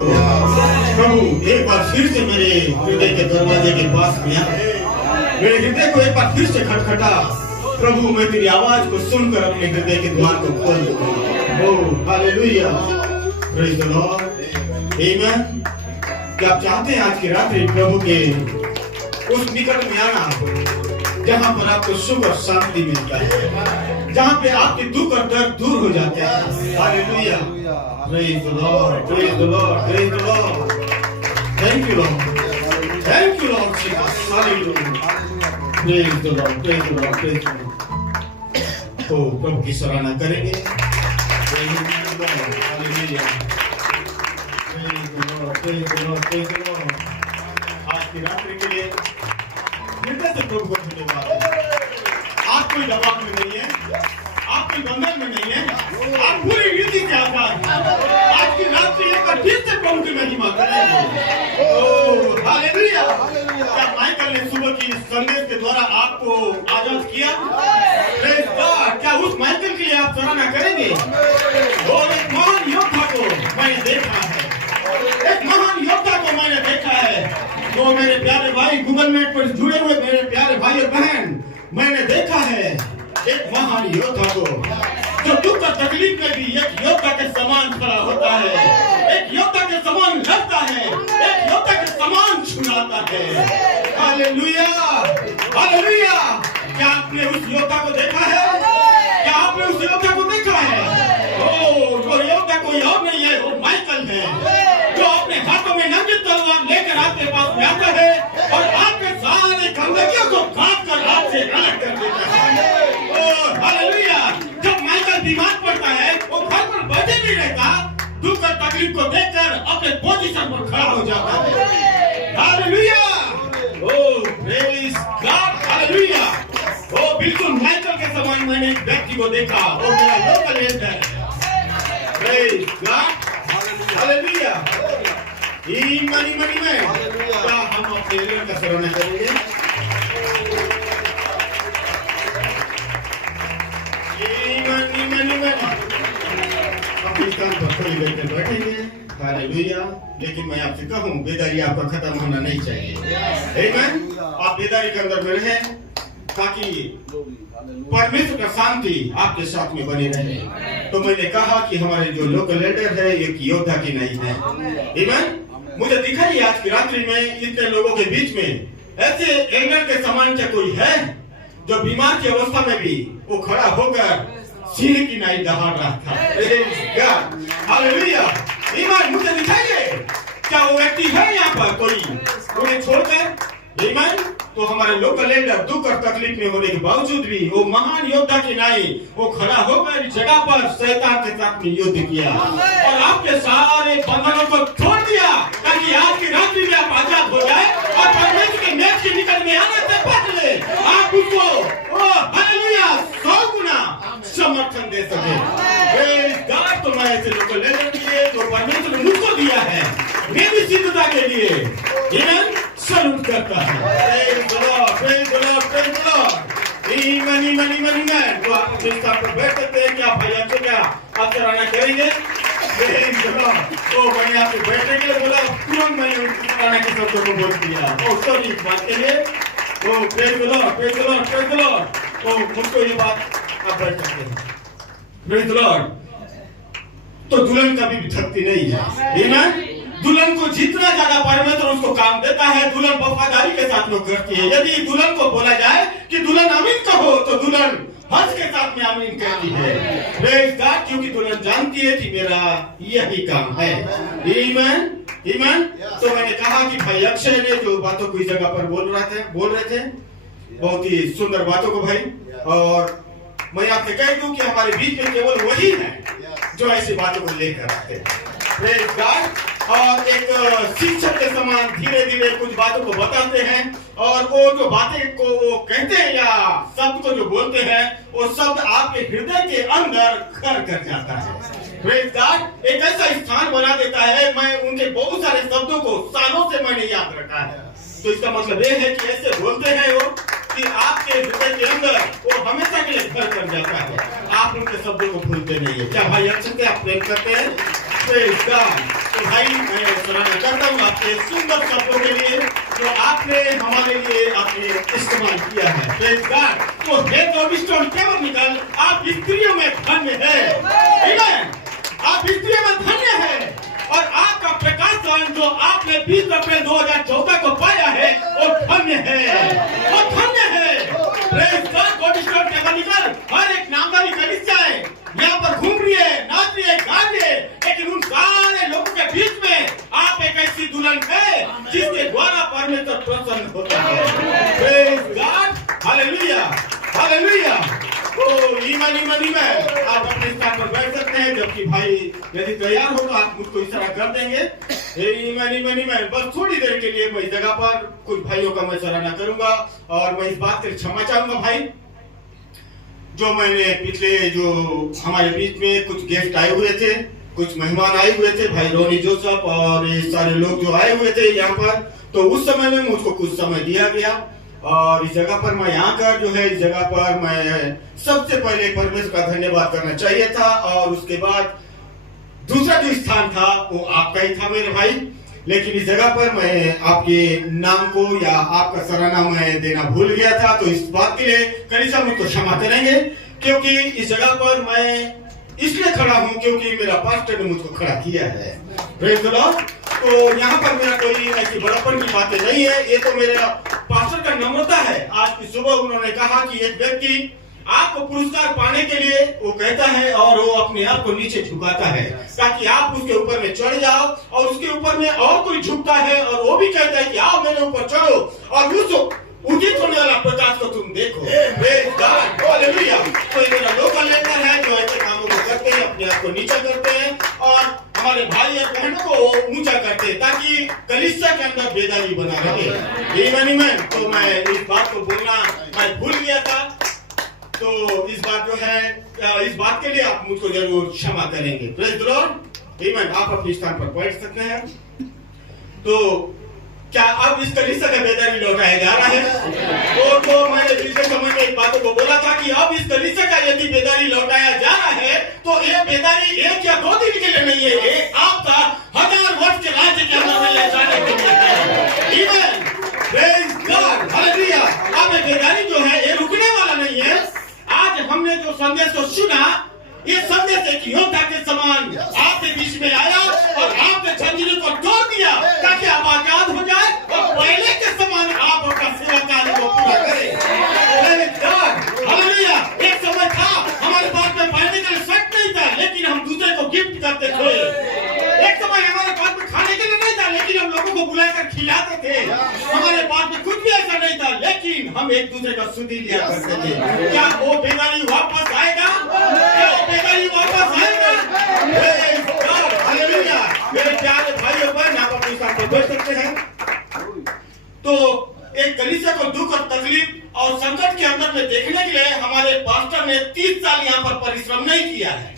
प्रभु एक बार फिर से मेरे हृदय के दरवाजे के पास में आ, मेरे हृदय को एक बार फिर से खटखटा। प्रभु मैं तेरी आवाज को सुनकर अपने हृदय के द्वार को खोल दूंगा। Oh hallelujah, praise the Lord, आमेन। क्या आप चाहते हैं आज की रात्रि प्रभु के उस निकट में आना जहां पर आपको सुख और शांति मिलता है, जहां पे आपके दुख और दर्द दूर हो जाते हैं। Hallelujah, praise the lord, praise the lord, praise the Lord. Thank you Lord, thank you Lord Jesus, hallelujah, praise the lord, praise the lord, praise the lord. तो प्रभु की सराहना करेंगे। Praise the Lord, hallelujah, praise the lord, praise the lord, praise the Lord. आज की रात्रि के लिए हृदय से प्रभु को धन्यवाद। आप कोई दबाव में नहीं है, आप कोई बंधन में नहीं है, आप पूरी रीति के आजाद। आज की रात्रि एक बार फिर से प्रभु की महिमा करेंगे। Oh hallelujah. क्या माइकल ने सुबह की संदेश के द्वारा आपको आजाद किया? Praise God. क्या उस माइकल के लिए आप सराहना करेंगे? और एक महान योद्धा को मैंने देखा है, एक महान योद्धा को मैंने देखा है। तो मेरे प्यारे भाई, गूगल मैप पर जुड़े हुए मेरे प्यारे भाई और बहन, मैंने देखा है एक महान योद्धा को जो दुख और तकलीफ में भी एक योद्धा के समान खड़ा होता है, एक योद्धा के समान लड़ता है, एक योद्धा के समान छुड़ाता है। Hallelujah, hallelujah. क्या आपने उस योद्धा को देखा है? क्या आपने उस योद्धा को देखा है? ओ, वो योद्धा कोई और नहीं है, वो माइकल है, जो अपने हाथों में नंगी तलवार लेकर आपके पास में आता है और आपके सारे गंदगियों को काट कर आपसे अलग कर देता है। Oh hallelujah. जब माइकल बीमार पड़ता है, वो घर पर बैठे नहीं रहता, दुख और तकलीफ को देखकर अपने पोजीशन पर खड़ा हो जाता है। हालेलुया, ओह प्रेज गॉड, हालेलुया। ओ बिल्कुल माइकल के समान मैंने एक व्यक्ति को देखा, वो मेरा लोकल हेड है। Praise God, hallelujah. ईमान ईमान में क्या हम अपने लीडर का सराहना करेंगे? ईमान ईमान ईमान। अपने स्थान पर थोड़ी देर तक बैठेंगे। हालेलुया। लेकिन मैं आपसे कहूँ, बेदारी आपका खत्म होना नहीं चाहिए। आमीन। आप बेदारी के अंदर में रहें ताकि परमेश्वर का शांति आपके साथ में बनी रहे। तो मैंने कहा कि हमारे जो लोकल लीडर है एक योद्धा की नहीं है। आमीन। मुझे दिखाई आज की रात्रि में इतने लोगों के बीच में ऐसे एंगल के समान क्या कोई है जो बीमार की अवस्था में भी वो खड़ा होकर सिंह की नाई दहाड़ रहा था। हालेलुया। ईमान, मुझे दिखाइए क्या वो व्यक्ति है यहाँ पर कोई उन्हें छोड़कर? ईमान। तो हमारे लोकल लीडर दुख और तकलीफ में होने के बावजूद भी वो महान योद्धा की नाई वो खड़ा होकर इस जगह पर शैतान के साथ में युद्ध किया और आपके सारे बंधनों को छोड़ दिया ताकि आज की रात्रि में आप आजाद हो जाए और परमेश्वर के मेज के निकट में आने से पहले आप उसको हालेलुया 100 गुना समर्थन दे सके। Praise God. तो मैं ऐसे लोकल लीडर के लिए जो परमेश्वर ने मुझको दिया है मेरी सिद्धता के लिए ईमान सलूट करता है। Praise the lord, praise the lord, praise the lord. ईमान ईमान ईमान ईमान। तो आप जिस स्थान पर बैठ सकते हैं, क्या भाई अच्छे क्या आप सराहना करेंगे? Praise the lord. तो मैंने आपसे बैठने के लिए बोला, तुरंत मैंने उनकी सराहना के शब्दों को बोल दिया। ओ सॉरी इस बात के लिए। Oh praise the lord, praise the lord, praise the lord. तो मुझको ये बात आप बैठ सकते हैं। Praise the lord. तो दुल्हन का भी भक्ति नहीं है। ईमान। दुल्हन को जितना ज्यादा परमेश्वर उसको काम देता है, दुल्हन वफादारी के साथ लोग करती है। यदि दुल्हन को बोला जाए कि दुल्हन आमीन कहो, तो दुल्हन हर्ष के साथ में आमीन कहती है। Praise God. क्योंकि दुल्हन जानती है कि मेरा यही काम है। ईमान ईमान। तो मैंने कहा कि भाई अक्षय ने जो बातों को इस जगह पर बोल रहे थे बहुत ही सुंदर बातों को भाई, और मैं आपसे कह दूं कि हमारे बीच में केवल वही है जो ऐसी बातों को लेकर आते हैं। Praise God. और एक शिक्षक के समान धीरे धीरे कुछ बातों को बताते हैं और वो जो बातें को वो कहते हैं या शब्द को जो बोलते हैं वो शब्द आपके हृदय के अंदर घर कर जाता है। Praise God. एक ऐसा स्थान बना देता है। मैं उनके बहुत सारे शब्दों को सालों से मैंने याद रखा है। तो इसका मतलब ये है कि ऐसे बोलते हैं वो कि आपके हृदय के अंदर वो हमेशा के लिए घर कर जाता है। आप उनके शब्दों को भूलते नहीं है। क्या भाई अच्छे से आप प्रेम करते हैं? Praise God. तो भाई मैं सराहना करता हूँ आपके सुंदर शब्दों के लिए जो आपने हमारे लिए आपने इस्तेमाल किया है। Praise God. तो हे गॉडस्टोन केवल निकल आप स्त्रियों में धन्य है। आमीन। आप स्त्रियों में धन्य है और आपका प्रकाशन जो आपने 20 अप्रैल 2014 को पाया है वो धन्य है, वो धन्य है। Praise God. गॉडस्टोन केवल निकल हर एक नामधारी कलीसिया है यहाँ पर घूम रही है, नाच रही है, गा रही है, लेकिन उन सारे लोगों के बीच में आप एक ऐसी दुल्हन है जिसके द्वारा परमेश्वर प्रसन्न होता है। Praise God. Hallelujah, hallelujah. तो ईमान आप अपने स्थान पर बैठ सकते हैं, जबकि भाई यदि तैयार हो तो आप मुझको इशारा कर देंगे। ईमान बस थोड़ी देर के लिए मैं इस जगह पर कुछ भाइयों का मैं सराहना करूंगा और मैं इस बात के लिए क्षमा चाहूंगा भाई, जो मैंने पिछले जो हमारे बीच में कुछ गेस्ट आए हुए थे, कुछ मेहमान आए हुए थे, भाई रोनी जोसेफ और ये सारे लोग जो आए हुए थे यहाँ पर, तो उस समय में मुझको कुछ समय दिया गया और इस जगह पर मैं यहाँ का जो है इस जगह पर मैं सबसे पहले परमेश्वर का धन्यवाद करना चाहिए था और उसके बाद दूसरा जो स्थान था वो आपका ही था मेरे भाई, लेकिन इस जगह पर मैं आपके नाम को या आपका सराहना मैं देना भूल गया था, तो इस बात के लिए कलीसिया मुझको क्षमा करेंगे, क्योंकि इस जगह पर मैं इसलिए खड़ा हूँ क्योंकि मेरा पास्टर ने मुझको खड़ा किया है। Praise the lord. तो यहाँ पर मेरा कोई ऐसी बड़प्पन की बातें नहीं है, ये तो मेरा पास्टर का नम्रता है। आज की सुबह उन्होंने कहा कि एक व्यक्ति आपको पुरस्कार पाने के लिए वो कहता है और वो अपने आप को नीचे झुकाता है ताकि आप उसके ऊपर में चढ़ जाओ, और उसके ऊपर में और कोई झुकता है और वो भी कहता है कि आओ मेरे ऊपर चढ़ो और उस उदित होने वाला प्रकाश को तुम देखो। Praise God. हालेलुया। तो ये मेरा लोकल लेकर है जो ऐसे कामों को करते हैं, अपने आप को नीचा करते हैं और हमारे भाई और बहनों को ऊंचा करते हैं ताकि कलीसिया के अंदर बेदारी बना रहे। ईमान। तो मैं इस बात को बोलना मैं भूल गया था, तो इस बात जो है इस बात के लिए आप मुझको जरूर क्षमा करेंगे। Praise the Lord. आमीन। आप अपने स्थान पर बैठ सकते हैं। तो क्या अब इस कलीसिया का बेदारी लौटाया जा रहा है? तो मैंने पिछले समय में एक बातों को बोला था कि अब इस कलीसिया का यदि बेदारी लौटाया जा रहा है तो ये बेदारी 1 या 2 दिन के लिए नहीं है, ये आपका 1000 वर्ष के राज्य के अंदर में ले जाने के लिए है। आमीन। Praise God. हालेलुया। अब ये बेदारी जो है ये रुकने वाला नहीं है। आज हमने जो संदेश को सुना, ये संदेश एक योद्धा के समान आपके बीच में आया और आपने जंजीरों को तोड़ दिया ताकि आप आजाद हो जाए और पहले के समान आप अपना सेवा कार्य को पूरा करें। हालेलुया। एक समय था हमारे पास में पहनने के लिए शर्ट नहीं था, लेकिन हम दूसरे को गिफ्ट करते थे। एक समय हमारे पास में खाने के लिए नहीं था, लेकिन हम लोगों को बुलाकर खिलाते थे। हमारे पास में कुछ भी ऐसा नहीं था, लेकिन हम एक दूसरे का सुधी लिया करते थे। क्या वो बेदारी वापस आएगा? क्या वो बेदारी वापस आएगा? हालेलुया। मेरे प्यारे भाई और बहन, आप अपने साथ बैठ सकते हैं। तो एक कलीसिया को दुख और तकलीफ और संकट के अंदर में देखने के लिए हमारे पास्टर ने 30 साल यहाँ पर परिश्रम नहीं किया है।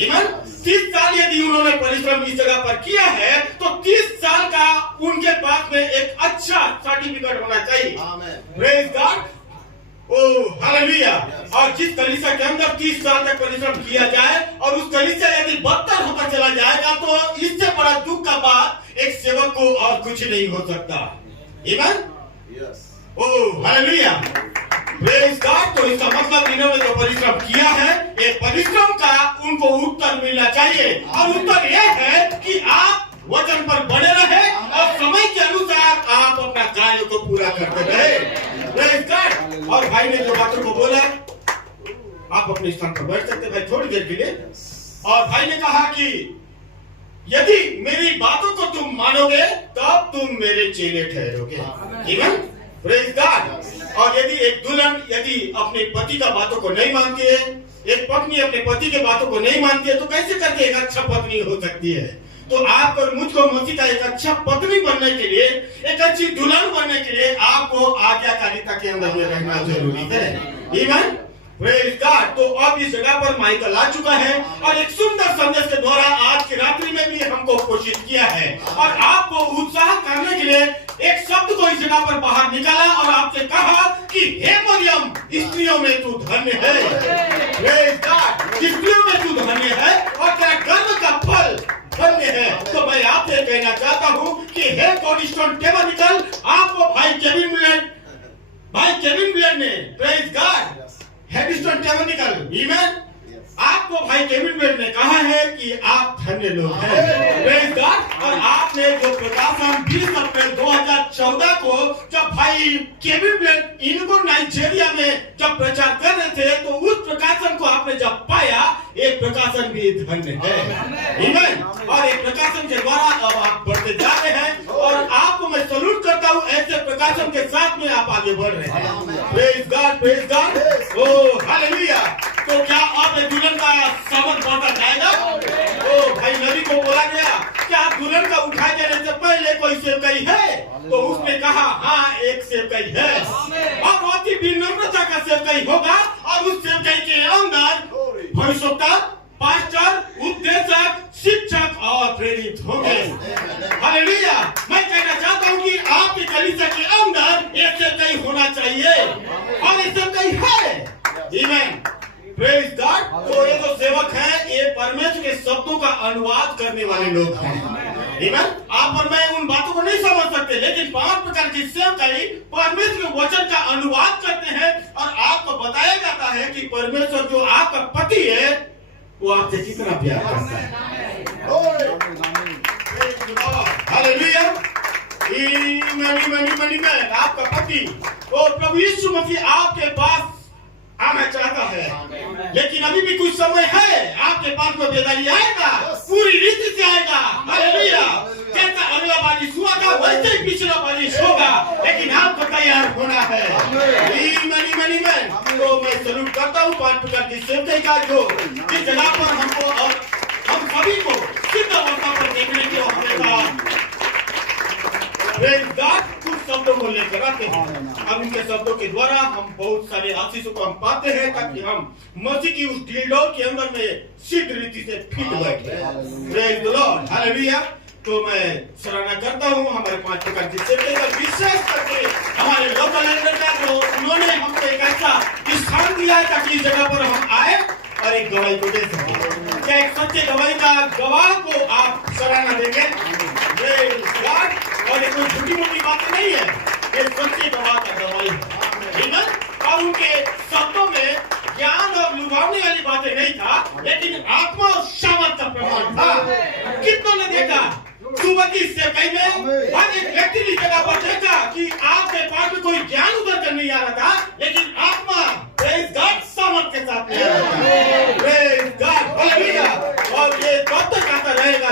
आमीन। 30 साल यदि उन्होंने परिश्रम इस जगह पर किया है तो 30 साल का उनके पास में एक अच्छा सर्टिफिकेट होना चाहिए। Praise God. Oh hallelujah. और जिस कलीसिया के अंदर 30 साल तक परिश्रम किया जाए और उस कलीसिया यदि बदतर होकर चला जाएगा तो इससे बड़ा दुख का बात एक सेवक को और कुछ नहीं हो सकता। आमीन। Oh hallelujah. Praise God. तो इसका मतलब इन्होंने जो परिश्रम किया है, ये परिश्रम का उनको उत्तर मिलना चाहिए और उत्तर यह है कि आप वचन पर बने रहे और समय के अनुसार आप अपना कार्य को पूरा करते रहे। Praise God. और भाई ने जो बातों को बोला, आप अपने स्थान पर बैठ सकते भाई थोड़ी देर के लिए। और भाई ने कहा कि यदि मेरी बातों को तुम मानोगे तब तुम मेरे चेले ठहरोगे। आमीन। Praise God. और यदि एक दुल्हन यदि अपने पति का बातों को नहीं मानती है, एक पत्नी अपने पति के बातों को नहीं मानती है, तो कैसे करके एक अच्छा पत्नी हो सकती है? तो आप और मुझको मसीह का एक अच्छा पत्नी बनने के लिए, एक अच्छी दुल्हन बनने के लिए आपको आज्ञाकारिता के अंदर में रहना जरूरी है। आमीन। Praise God. तो अब इस जगह पर माइकल आ चुका है और एक सुंदर संदेश के द्वारा आज की रात्रि में भी हमको कोशिश किया है और आपको उत्साह करने के लिए एक शब्द को इस जगह पर बाहर निकाला और आपसे कहा कि हे मरियम, स्त्रियों में तू धन्य है। Praise God. स्त्रियों में तू धन्य है और तेरा गर्भ का फल धन्य है। तो मैं आपसे कहना चाहता हूँ कि हे कॉर्नरस्टोन टेबरनेकल, आपको भाई केविन मिलर ने, प्रेज गॉड, हेडस्टोन टेबरनेकल, आमीन, आपको भाई केविन मिलर ने कहा है कि आप धन्य लोग हैं, प्रेज गॉड। और आपने जो प्रकाशन 20 अप्रैल 2014 को जब भाई केविन मिलर इनको नाइजीरिया में जब प्रचार कर रहे थे, तो उस प्रकाशन को आपने जब पाया, एक प्रकाशन भी धन्य है, आमीन। और एक प्रकाशन के द्वारा अब आप बढ़ते जा रहे हैं, और आपको मैं सैल्यूट करता हूँ, ऐसे प्रकाशन के साथ में आप आगे बढ़ रहे हैं, प्रेज गॉड, प्रेज गॉड, ओ हालेलुया। तो क्या आप दुल्हन का सामान बांटा जाएगा? ओ भाई नबी को बोला गया, क्या दुल्हन का उठाए जाने से पहले कोई सेवकाई है? तो उसने कहा हाँ, एक सेवकाई है, और बहुत ही विनम्रता का सेवकाई होगा, और उस सेवकाई के अंदर भविष्यवक्ता, पास्टर, उपदेशक, शिक्षक और प्रेरित होंगे, हालेलुया। मैं कहना चाहता हूँ कि आपकी कलीसिया के अंदर एक सेवकाई होना चाहिए, और एक सेवकाई है, आमीन, प्रेज गॉड। तो ये जो सेवक हैं, ये परमेश्वर के शब्दों का अनुवाद करने वाले लोग हैं, आमीन। आप और मैं उन बातों को नहीं समझ सकते, लेकिन 5 प्रकार की सेवकाई परमेश्वर के वचन का अनुवाद करते हैं, और आपको बताया जाता है कि परमेश्वर जो आपका पति है, वो आपसे कितना प्यार करता है, हालेलुया, आमीन। आपका पति, वो प्रभु यीशु मसीह आपके पास आना चाहता है, लेकिन अभी भी कुछ समय है, आपके पास में बेदारी आएगा, पूरी रीति से आएगा, हालेलुया। जैसा अगला बारिश हुआ था, वैसे ही पिछला बारिश होगा, लेकिन आपको तैयार होना है, आमीन। तो मैं सैल्यूट करता हूँ 5 प्रकार की सेवकाई का, जो जिस जगह पर हमको और हम सभी को सिद्ध अवस्था पर देखने के हमें प्रेज गॉड कुछ शब्दों को लेकर आते हैं। अब इनके शब्दों के द्वारा हम बहुत सारे आशीषों को हम पाते हैं, ताकि हम मसीह की उस ढिलडोल के अंदर में सिद्ध रीति से फिट बैठे, प्रेज द लॉर्ड, हालेलुया। तो मैं सराहना करता हूँ हमारे 5 प्रकार की सेवकाई का, विशेष करके हमारे लोकल एल्डर का, जो उन्होंने हमको एक ऐसा स्थान दिया है ताकि इस जगह पर हम आए और एक गवाही को दे सकें। क्या एक सच्चे गवाही का गवाह को आप सराहना देंगे? Praise God. और ये कोई छोटी मोटी बात नहीं है, ये सच्चे गवाह का गवाही है, और उनके शब्दों में ज्ञान और लुभावने वाली बातें नहीं था, लेकिन आत्मा और सामर्थ का प्रमाण था। कितनों ने देखा सुबह की सेवकाई में, हर एक व्यक्ति ने जगह पर देखा कि आपके पास में कोई ज्ञान उतर कर नहीं आ रहा था, लेकिन आत्मा प्रेज गॉड सामर्थ के साथ आ रहा था, प्रेज गॉड, हालेलुया। और ये तब तक आता रहेगा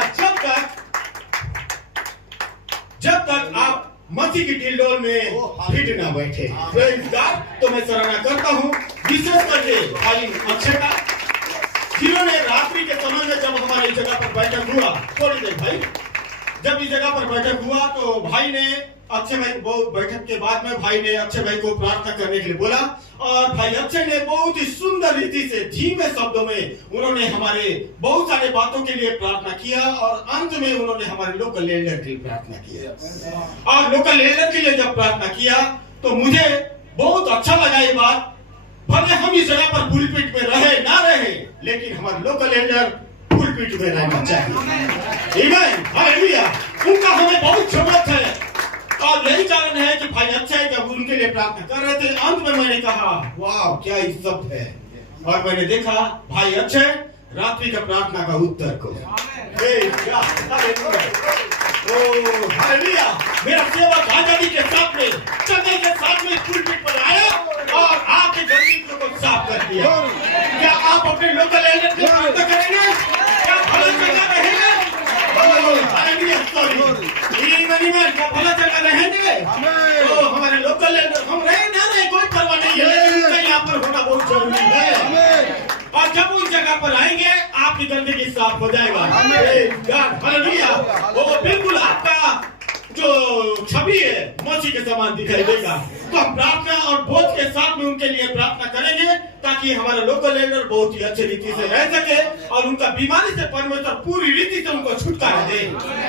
जब तक आप मसीह की ढिलडोल में फिट ना बैठे, प्रेज गॉड। तो मैं सराहना करता हूँ विशेष करके भाई अक्षय का, जिन्होंने रात्रि के समय में जब हमारे इस जगह पर बैठक हुआ, थोड़ी देर भाई, जब इस जगह पर बैठक हुआ, तो भाई ने अक्षय भाई को, बैठक के बाद में भाई ने अक्षय भाई को प्रार्थना करने के लिए बोला, और भाई अक्षय ने बहुत ही सुंदर रीति से धीमे शब्दों में उन्होंने हमारे बहुत सारे बातों के लिए प्रार्थना किया, और अंत में उन्होंने हमारे लोकल एल्डर के लिए प्रार्थना किया। और लोकल एल्डर के लिए जब प्रार्थना किया, तो मुझे बहुत अच्छा लगा ये बात। भले हम इस जगह पर पुलपिट में रहे ना रहे, लेकिन हमारे लोकल एल्डर पुलपिट में रहना चाहिए, आमीन, हालेलुया। उनका हमें बहुत जरूरत है, और यही कारण है कि भाई अक्षय जब उनके लिए प्रार्थना कर रहे थे, अंत में मैंने कहा वाह क्या ये शब्द है, और मैंने देखा भाई अक्षय रात्रि का प्रार्थना का उत्तर को, हालेलुया। मेरा सेवक आजादी के साथ में, चंगे के साथ में पुलपिट पर आया और आपके गरीब को साफ कर दिया। क्या आप अपने लोकल एल्डर की प्रार्थना करेंगे? क्या भला चंगा रहेगा? हालेलुया, क्या भला चंगा रहेंगे? तो हमारे लोकल एल्डर हम रहे ना रहे कोई परवाह नहीं है, लेकिन यहाँ पर होना बहुत जरूरी है। और जब उस जगह पर आएंगे, आपकी गंदगी साफ हो जाएगा, हालेलुया। वो बिल्कुल आपका जो छवि है मसीह के समान दिखाई देगा। तो हम प्रार्थना और बोझ के साथ में उनके लिए प्रार्थना करेंगे, ताकि हमारा लोकल एल्डर बहुत ही अच्छी रीति से रह सके, और उनका बीमारी से परमेश्वर पूरी रीति से उनको छुटकारा दे।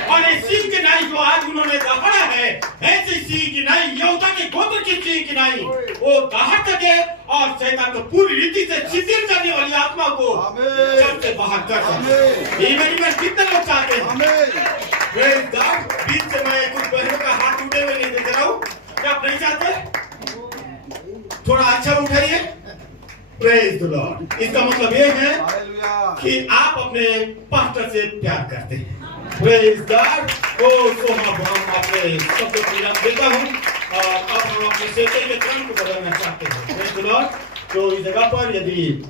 और ये सिंह की नाई जो आज उन्होंने दहाड़ा है, ऐसे सिंह की नाई, यहूदा के गोत्र की सिंह की नाई, वो दहाड़ सके और शैतान को पूरी रीति से शिथिल करने वाली आत्मा को जब से बाहर कर सकते। में कितने लोग चाहते हैं? Praise God. बीच से मैं कुछ बहनों का हाथ उठे हुए नहीं देख रहा हूँ। क्या आप नहीं चाहते? थोड़ा अच्छा उठाइए। Praise the Lord. इसका मतलब ये है कि आप अपने पास्टर से प्यार करते हैं। Praise God. तो हम अपने सबको विराम देता हूँ और अब हम अपने सेवकाई के क्रम को बदलना चाहते हैं। Praise the lord. तो इस जगह पर यदि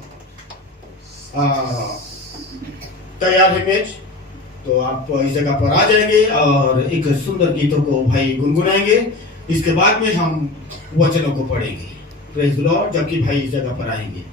तैयार है मेज, तो आप इस जगह पर आ जाएंगे और एक सुंदर गीतों को भाई गुनगुनाएंगे। इसके बाद में हम वचनों को पढ़ेंगे। Praise the Lord. जबकि भाई इस जगह पर आएंगे।